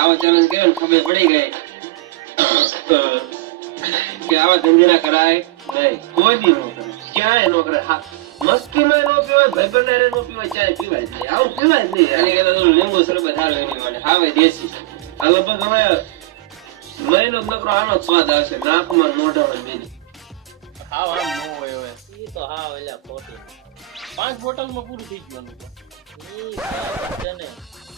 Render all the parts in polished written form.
આવો ચેલેન્જ કર્યો ને ખબર પડી ગઈ કે આવા ધંધે ના કરાય નહીં. કોઈ દી નો કરે, ક્યાંય નો કરે. હા, મસ્તીમાં નો પીવાય, ભાઈબંધારે નો પીવાય, ચાય પીવાય જ નહીં. આવું પીવાય જ નહીં. એની કરતા તો લીંબુ શરબત સારું એની માટે. હાવે દેશી. આ લગભગ હવે મહિનો જ નકરો આનો જ સ્વાદ આવશે નાકમાં મોઢામાં બેની. હાવ આમ નો હોય હવે. ઈ તો હાવ એલા ખોટી. 5 બોટલમાં પૂરું થઈ ગયું આનું તો. ઈ વાત છે ને.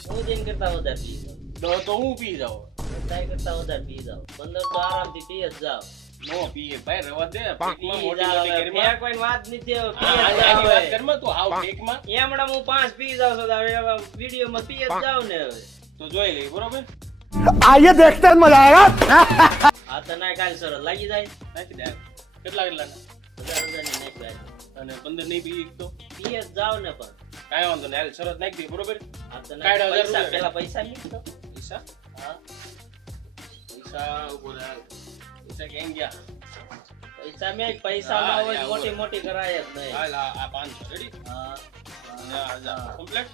હું જેમ કરતા વધારે પી જાઉં. તો હું પી જાઉં. ટ્રાય કરતા વધારે પી જાઉં. 15 તો આરામથી પી જ જાવ. નો પીએ ભાઈ રવા દે. પેટમાં પી મોટી જાવ મોટી હવે. ગરમી. ફેર કોઈ વાત નથી હવે. પી જ આની જાવ વાત હવે. કરમાં તું હાવ પેટમાં એમણા હું 5 પી જાઉં છું તો હવે વિડીયોમાં પી જ જાવ ને હવે. તો જોઈ લઈ બરોબર. आइए देखते हैं मजा आएगा। આ તો ના કાલ સરસ લાગી જાય. નાખી દે. કેટલા કેટલાના? 1000 ની નાખ જાય. અને 15 નહીં પી તો પી જ જાવ ને પણ. કાંઈ વાંધો નહીં. હાલ શરત નાખી દે બરોબર. આ તો કાઢો, ના પૈસા 1000 પેલા પૈસા નહીં તો. પૈસા હા પૈસા ઉપર હાલ. પૈસા કેમ ગયા? પૈસા મેં પૈસામાં હા, હોય હા, મોટી મોટી કરાય જ નહીં. હાલ આ 500 રેડી. હા કમ્પ્લીટ.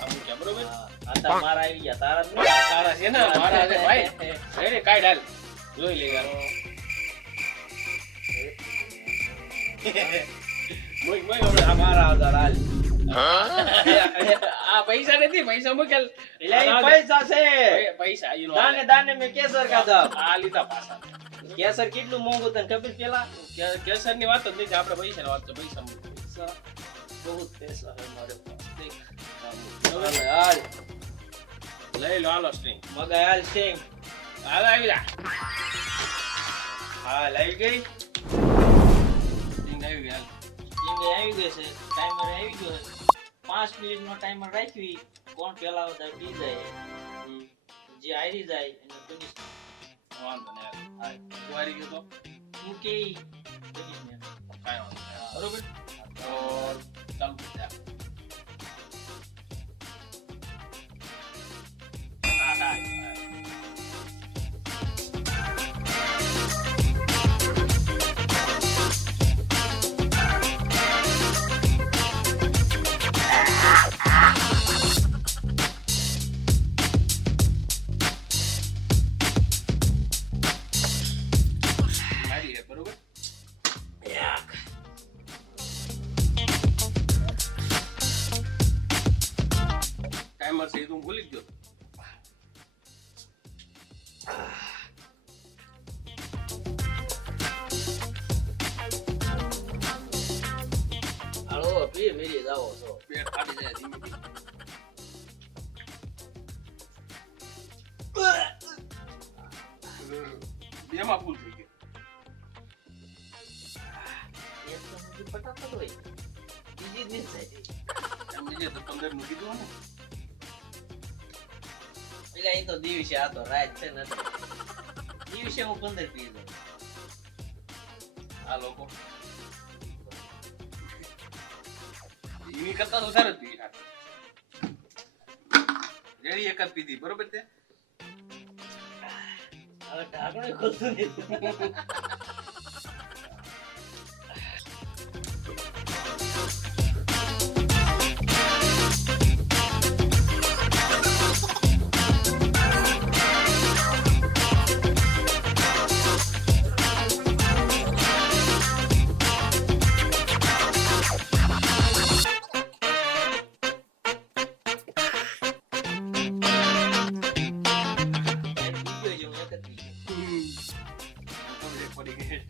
આ મૂક્યા બરોબર. આ તો મારા આવી ગયા તારા જ નહીં. તારા છે ને મારા છે ભાઈ. રેડી કાઢ હાલ. જોઈ લે યાર. મોય મોય હવે આ મારા આધાર હાલ. આ પૈસા નથી. પૈસા મૂકેલ. એટલે ઈ પૈસા છે. પૈસા ઈનો દાને દાને મેં કેસર ખાધા. આ લીધા પાછા. કેસર કેટલું મોંઘું તને ખબર પેલા? કેસર ની વાત જ નથી. આપણે પૈસા ની વાત છે. પૈસા મૂકે. બહુ પૈસા છે મારે પાસે. હવે હાલ. લઈ લો હાલો સ્ટ્રિંગ. મગાઈ હાલ સ્ટિંગ. હાલ આવી જા. હા લાવી ગઈ. સ્ટ્રિંગ આવી ગઈ હાલ. સ્ટિંગ આવી ગઈ છે. ટાઈમર આવી ગયો છે. 5 મિનિટ નો ટાઈમર રાખવી. કોણ પેલા વધારે પી જાય જે હારી જાય એને ફિનિશ. વાંધો નહીં હાલ. તું હારી ગયો તો હું કે ફિનિશ ને કાંઈ વાંધો નહીં. બરોબર. તો ચાલુ કરી દે. હા હા હારી હે બરોબર. ટાઈમર છે એ તો હું ભૂલી જ ગયો. હાલો પી મેરી જાઓ છો. પેટ ફાટી જાય ધીમે ધીમે. બેમાં ફૂલ થઈ ગયું. એક તો મુજી ફટાફટ હોય. બીજી જ નહીં થાય. એમ બીજે તો 15 નું કીધું ને. એટલે એ તો દિવસે આ તો રાત છે ને દિવસે હું 15 પી જાઉં. આ લોકો એની કરતા તો સરસ પી નાખે. રેડી એક જ પીધી બરોબર તે. હવે ઢાંકણું ખોલતું નથી. પડી ગઈ.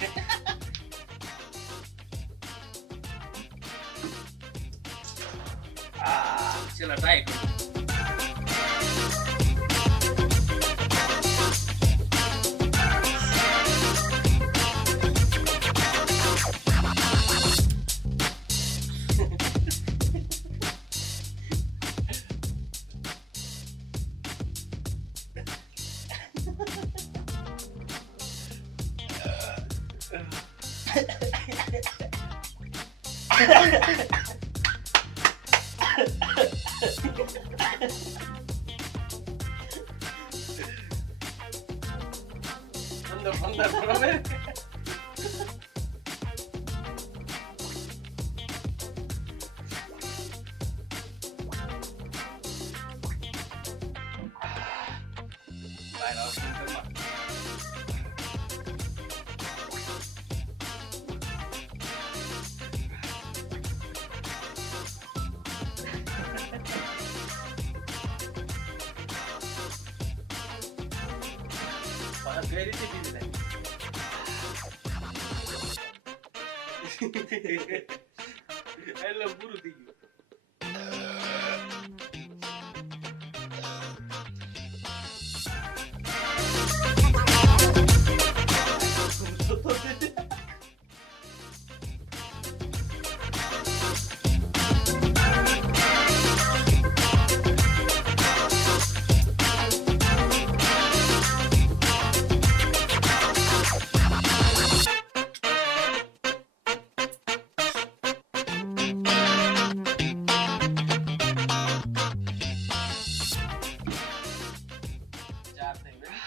ચલો ટ્રાય કરો. અંદર બરોબર. બહાર આવો ઘરમાં. પાસ કઈ રીતે પીધી નાખી? એટલે પૂરું થઈ ગયું. ચાર થઈ ગયું.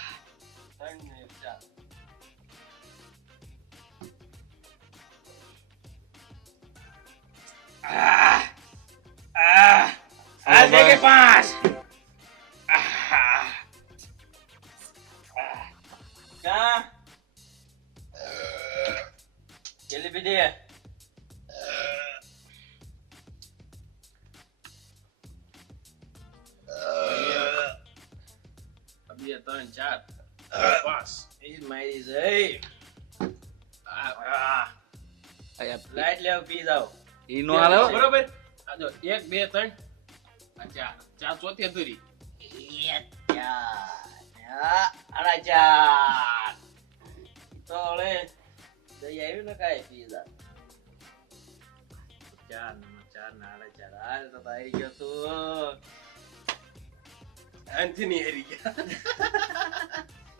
3 ને 4. આ છે કે 5. કા કેટલી પીધી હે? અબી 3 4 5 એ મારી જઈ લાઈટ લેવ પી જાવ. બરોબર. આ જો 1 2 3 આ 4 4 ચોથી અધૂરી. આડા ચાર તો લે દઈ આવ્યું ને કાંઈ પી જા. 4 ના આડા ચાર હાલ તો આવી ગયો તું. આંધીની હેરી ગયા.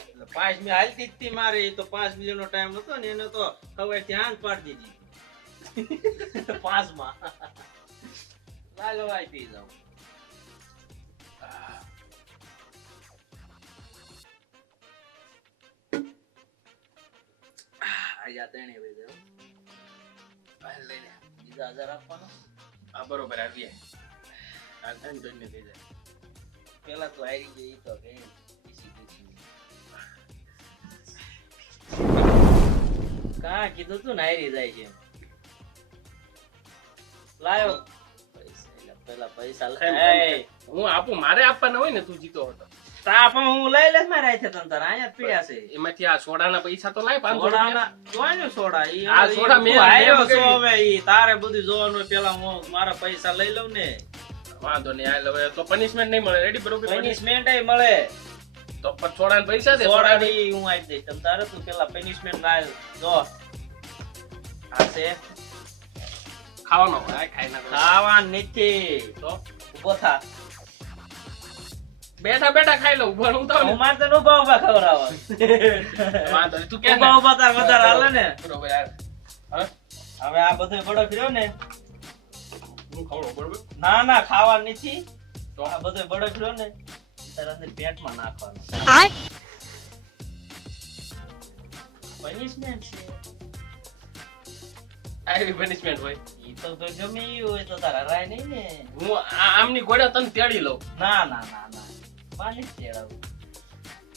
એટલે 5 મિનિટ હાલતી જ હતી મારી તો 5 મિનિટનો ટાઈમ હતો ને એને તો હવે ધ્યાન પાડી દીધી 5 માં. લાલો ભાઈ પી જાવ. આયા તેણે ભાઈ દેવ આ લઈ લે. બીજા 1000 આપવાનો. આ બરોબર આવી આ ધન ધન્ય થઈ જાય. પેલા તો હારી ગઈ તો કે કા કીધું તું ને હારી જાય છે. લાયો પૈસા પેલા પૈસા લે. હું આપું મારે આપવાના હોય ને તું જીતો હતો તા પણ હું લઈ લેસ મારા હાથે તન તાર અહીંયા જ પીડ્યા છે. એમાંથી આ સોડાના પૈસા તો લાય 500 સોડાના જોવાનું સોડા ઈ આ સોડા મેં આયો છો બગાડ્યું. હવે ઈ તારે બધું જોવાનું હોય. પેલા હું મારા પૈસા લઈ લઉં ને વાંધો નહીં. આ હવે તો પનિશમેન્ટ નહીં મળે. રેડી બરોબર. પનિશમેન્ટ એ મળે. તો પણ સોડાના પૈસા દે. સોડા ની હું આપી દઈશ તમ તારે તું પેલા પનિશમેન્ટ લાવ જો આ છે ખાવાનો આ ખાઈ નાખો. ખાવા નથી તો ઉભો થા. બેઠા બેઠા ખાઈ લઉં. ઉભા હું તો હું માર તને ઉભા ઉભા ખવડાવવા. વાંધો નહીં. તું કે ઉભા ઉભા તાર વધારે હાલે ને. બરોબર યાર. હા હવે આ બધો બડો કર્યો ને હું ખવડો બરોબર. ના ના ખાવા નથી તો આ બધો બડો કર્યો ને તારે અંદર પેટમાં નાખવાનો. પનિશમેન્ટ છે આવી પનિશમેન્ટ હોય. ઈ તો ગમે ઈ હોય તો તારા રાય નહીં ને. હું આમની ગોળે તને તેડી લઉં. ના ના ના ના પાણી તેડાવું.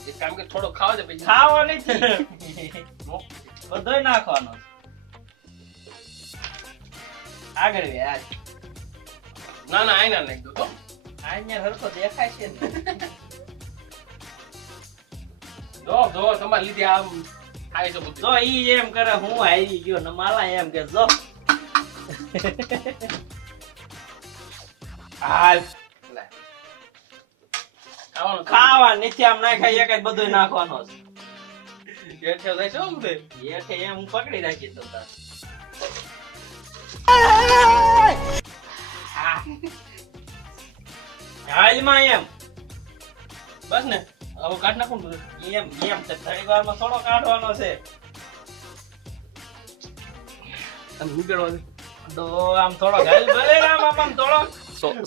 એક કામ કે થોડો ખાવા દે પછી. ખાવા નથી બધોય નાખવાનો. આગળ વે આજ ના ના આઈ ના નાખ દો તો. અહીંયા હરખો દેખાય છે ને. જો તમારે લીધે આમ થાય છે બધું. જો ઈ એમ કરે હું હારી ગયો ને માલા એમ કે જો હાલ લે. ખાવાનું ખાવા નથી આમ નાખાય એક જ બધું નાખવાનો છે. હેઠે જાય છે આમ તે. એઠે એમ હું પકડી રાખી તો તાર. હાલમાં એમ બસ ને હવે કાઢ નાખું ને બધું. એમ એમ તો થોડી વારમાં થોડો કાઢવાનો છે. આમ નીકળવા દે. તો આમ થોડો ઘાલ ભલે ને આમ થોડો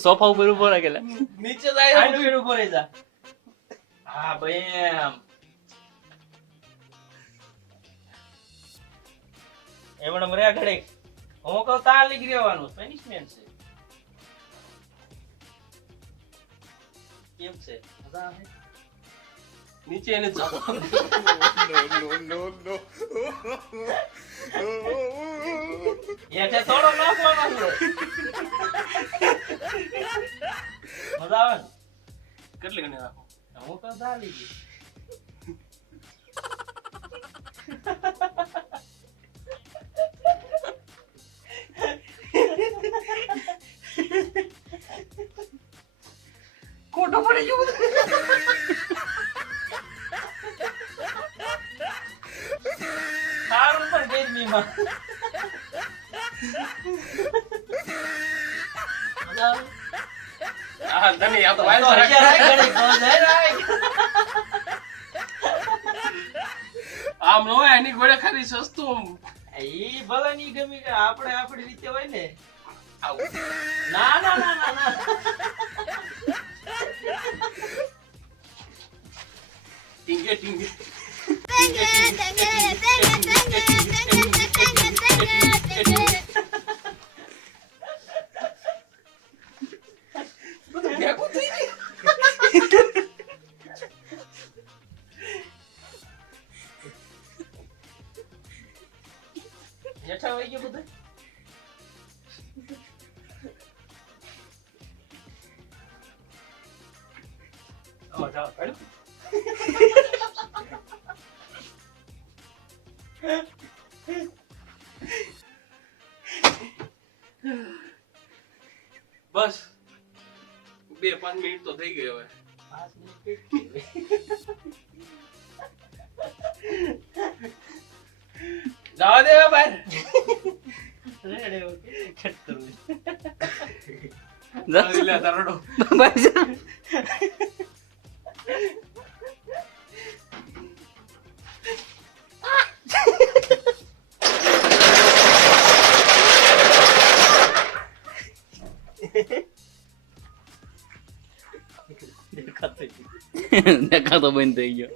સોફા ઉપર ઉભો રાખેલા નીચે જાય છે. આડું ઈડું પડી જા. હા ભાઈ એમ એમણે રે ઘડી હું કહું તાર લીગી રહેવાનું પનિશમેન્ટ છે. કેમ છે મજા આવે નીચે એને જાઓ. હેઠે થોડો નાખવાનો છે. મજા આવે ને? કેટલી ઘણી રાખો? હું તો ચાલી ગઈ. ખોટો પડી ગયો બધું. સારું પણ ગરમીમાં. મજા આવે? હા ધની આ તો તો વાયર અહીંયા રાખ ઘડીક, તો જાય રાખ. આમ ન હોય એની ગોળે ખાલી સસ્તું ઈ ભલે ની ગમી કે આપણે આપણી રીતે હોય ને. આવું. ના ના ના ના ના. ટીંગે ટીંગે. બધું ભેગું થઈ ગયું. જેઠા વહી ગયું બધું. આમાં જાઓ, કાઢો. બસ 2-5 મિનિટ તો થઈ ગઈ હવે. 5 મિનિટ કેટલી? જવા દે હવે બહાર. રેડે ઓકે કટ કરું. જલ્દી લે તારડો. દેખાતો બંધ થઈ ગયો.